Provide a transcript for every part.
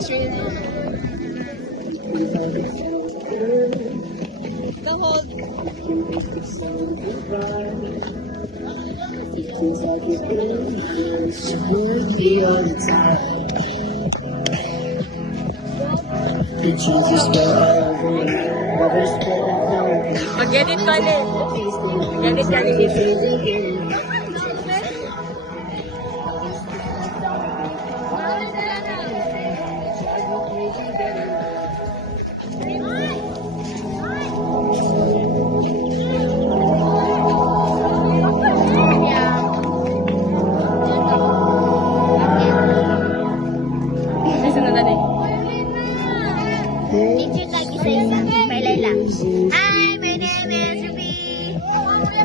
picture. The whole. Get it, Colin. Get it, Colin.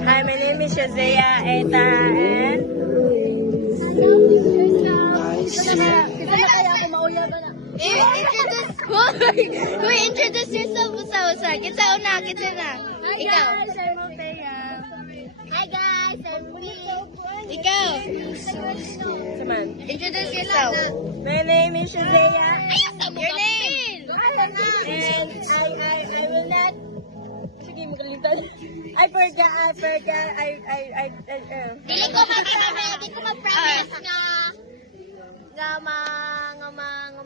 Hi, my name is Shazia Eta and introduce yourself. Usa. Kita una. Ikaw. Hi guys, I'm Lee. Ikaw. Introduce yourself. my name is Shazia Your name. and I will not. Sige, magalitan. I forgot. Dili ko mag-promise nga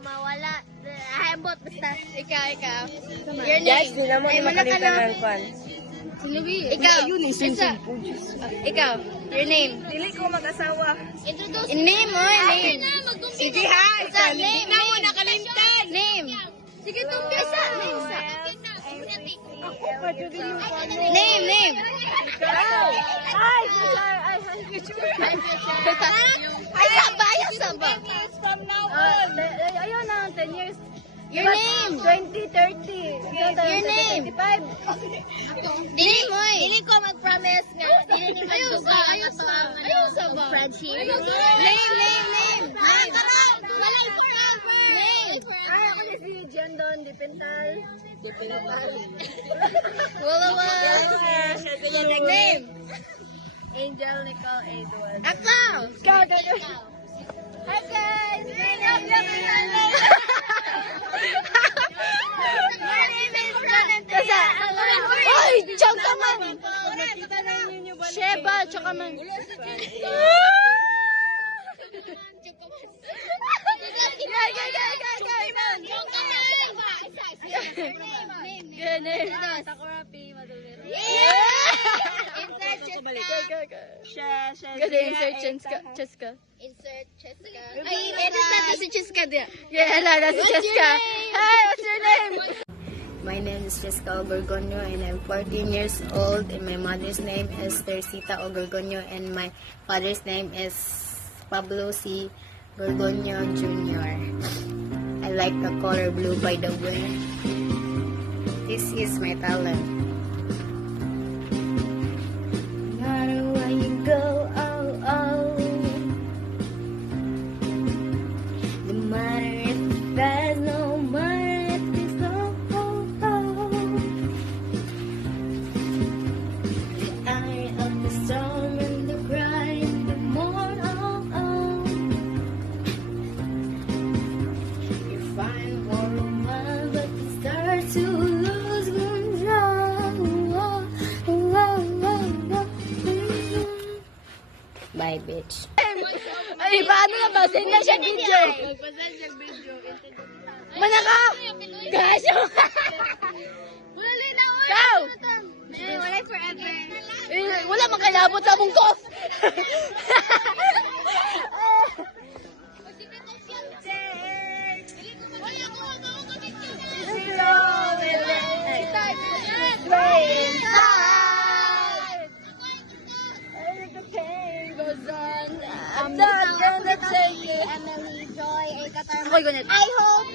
mawala. Hambot basta. Ikaw. Your Guys, name. di naman makalitan ng kwan. Ikaw. Ikaw. Your name. Dili ko mag-asawa. Introduce. Name mo. Name. Sige, hi. Name. Na mo nakalimtan. Name. Sige, isa. Ako pa, Judy yung kwan. Name. Ikaw. Hi. Ay, saba. From now on. Ayun na, 10 years. Your name. 2030. Your name. 25. Dili mo. Dili ko mag-promise nga. Ayos ba? Friendship. Name. Walay forever. Name. Ay, ako na si Jandon Dipental. Wala. Name. Angel Nicole Edward. Ako. Hi guys! My name is Jonathan. Ay, diyan ka man. Sheba, tsaka man. Sakura P. Madulero. Insert Cheska. Ay, edit natin si Cheska dia. Yeah, na si Cheska. Hi, what's your name? My name is Jessica Ogorgonio and I'm 14 years old and my mother's name is Teresita Ogorgonio and my father's name is Pablo C. Gorgonio Jr. I like the color blue by the way. This is my talent. No matter where you go, no matter if it's fast, no matter if it's slow, the eye of the storm and the cry of the morn, you find for a while, but you start to lose control. Bye, bitch. Ay, paano na ba? Send na siya video. Manaka! Guys, Ikaw! Walay forever. Wala mang kalabot sa mong kof. I'm not gonna take it. Ako'y gunit. I hope